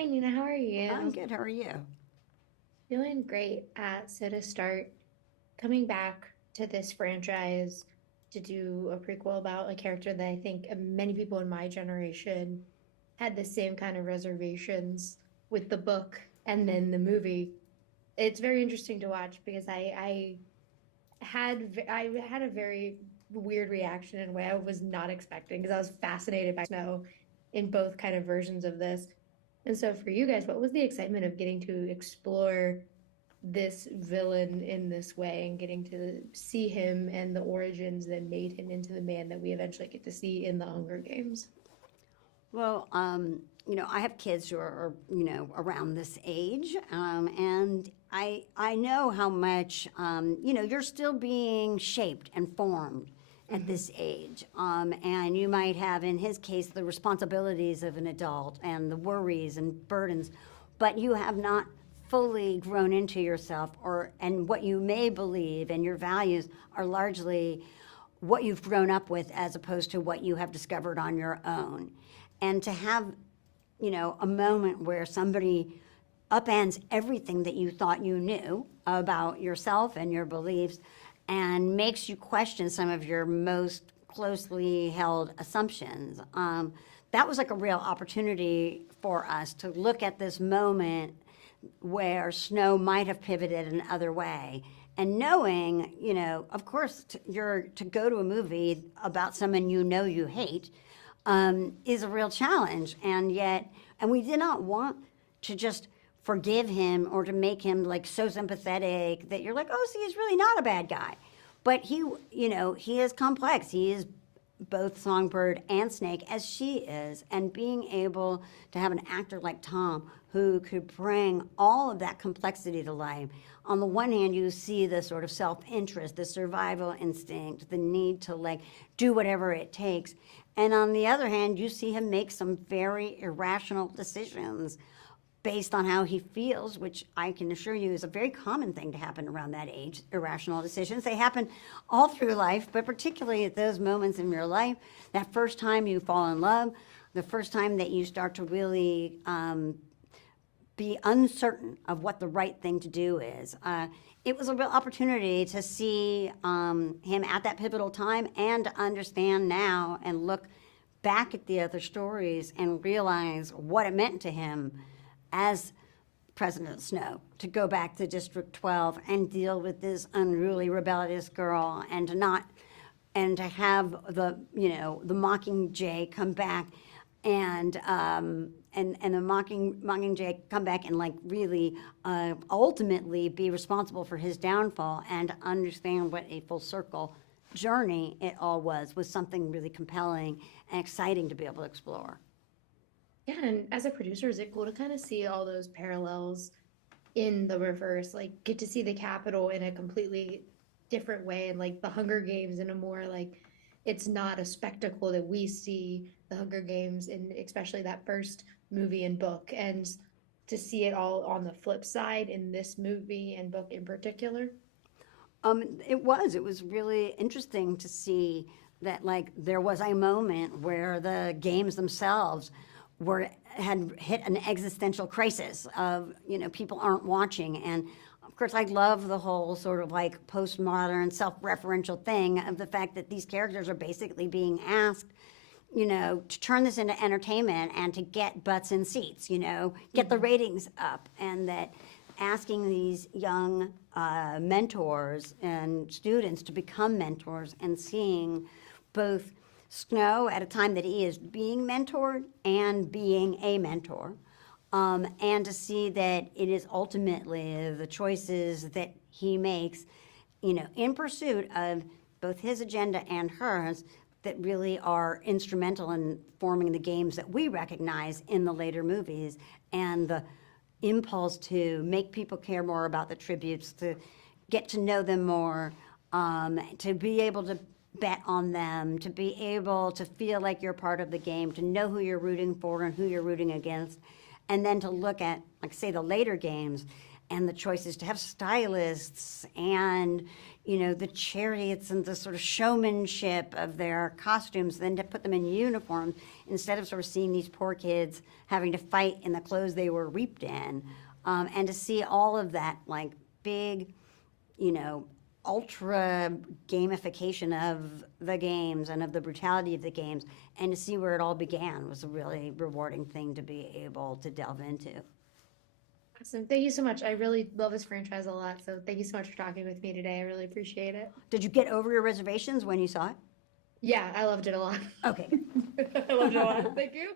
Hi Nina, how are I'm you? good. How are you? Doing great. So to start, coming back to this franchise to do a prequel about a character that I think many people in my generation had the same kind of reservations with the book and then the movie. It's very interesting to watch because I had a very weird reaction in a way I was not expecting because I was fascinated by Snow in both kind of versions of this. And so for you guys, what was the excitement of getting to explore this villain in this way and getting to see him and the origins that made him into the man that we eventually get to see in the Hunger Games? Well, I have kids who are, around this age, and I know how much, you're still being shaped and formed at Mhm. this age. And you might have, in his case, the responsibilities of an adult and the worries and burdens, but you have not fully grown into yourself, and what you may believe and your values are largely what you've grown up with as opposed to what you have discovered on your own. And to have, a moment where somebody upends everything that you thought you knew about yourself and your beliefs and makes you question some of your most closely held assumptions. That was like a real opportunity for us to look at this moment where Snow might have pivoted another way. And knowing, of course, you're to go to a movie about someone you hate is a real challenge. And we did not want to just forgive him or to make him like so sympathetic that you're like, oh, see, he's really not a bad guy. But he is complex. He is both Songbird and Snake, as she is, and being able to have an actor like Tom who could bring all of that complexity to life. On the one hand, you see the sort of self interest, the survival instinct, the need to like do whatever it takes. And on the other hand, you see him make some very irrational decisions based on how he feels, which I can assure you is a very common thing to happen around that age. Irrational decisions. They happen all through life, but particularly at those moments in your life, that first time you fall in love, the first time that you start to really be uncertain of what the right thing to do is. It was a real opportunity to see him at that pivotal time and to understand now and look back at the other stories and realize what it meant to him as President Snow to go back to District 12 and deal with this unruly, rebellious girl and to not and to have the Mockingjay come back and the Mockingjay come back and like really ultimately be responsible for his downfall and to understand what a full circle journey it all was something really compelling and exciting to be able to explore. Yeah, and as a producer, is it cool to kind of see all those parallels in the reverse, like get to see the Capitol in a completely different way and like the Hunger Games in a more like it's not a spectacle that we see the Hunger Games in especially that first movie and book and to see it all on the flip side in this movie and book in particular. It was really interesting to see that like there was a moment where the games themselves were had hit an existential crisis of people aren't watching. And of course I love the whole sort of like postmodern self-referential thing of the fact that these characters are basically being asked to turn this into entertainment and to get butts in seats, get the Mhm. ratings up, and that asking these young mentors and students to become mentors and seeing both Snow at a time that he is being mentored and being a mentor, and to see that it is ultimately the choices that he makes, in pursuit of both his agenda and hers that really are instrumental in forming the games that we recognize in the later movies and the impulse to make people care more about the tributes, to get to know them more, to be able to bet on them, to be able to feel like you're part of the game, to know who you're rooting for and who you're rooting against, and then to look at, like, say, the later games and the choices to have stylists and the chariots and the sort of showmanship of their costumes, then to put them in uniforms instead of sort of seeing these poor kids having to fight in the clothes they were reaped in, and to see all of that like big, you know, ultra gamification of the games and of the brutality of the games, and to see where it all began was a really rewarding thing to be able to delve into. Awesome. Thank you so much. I really love this franchise a lot. So thank you so much for talking with me today. I really appreciate it. Did you get over your reservations when you saw it? Yeah, I loved it a lot. Okay. I loved it a lot. Thank you.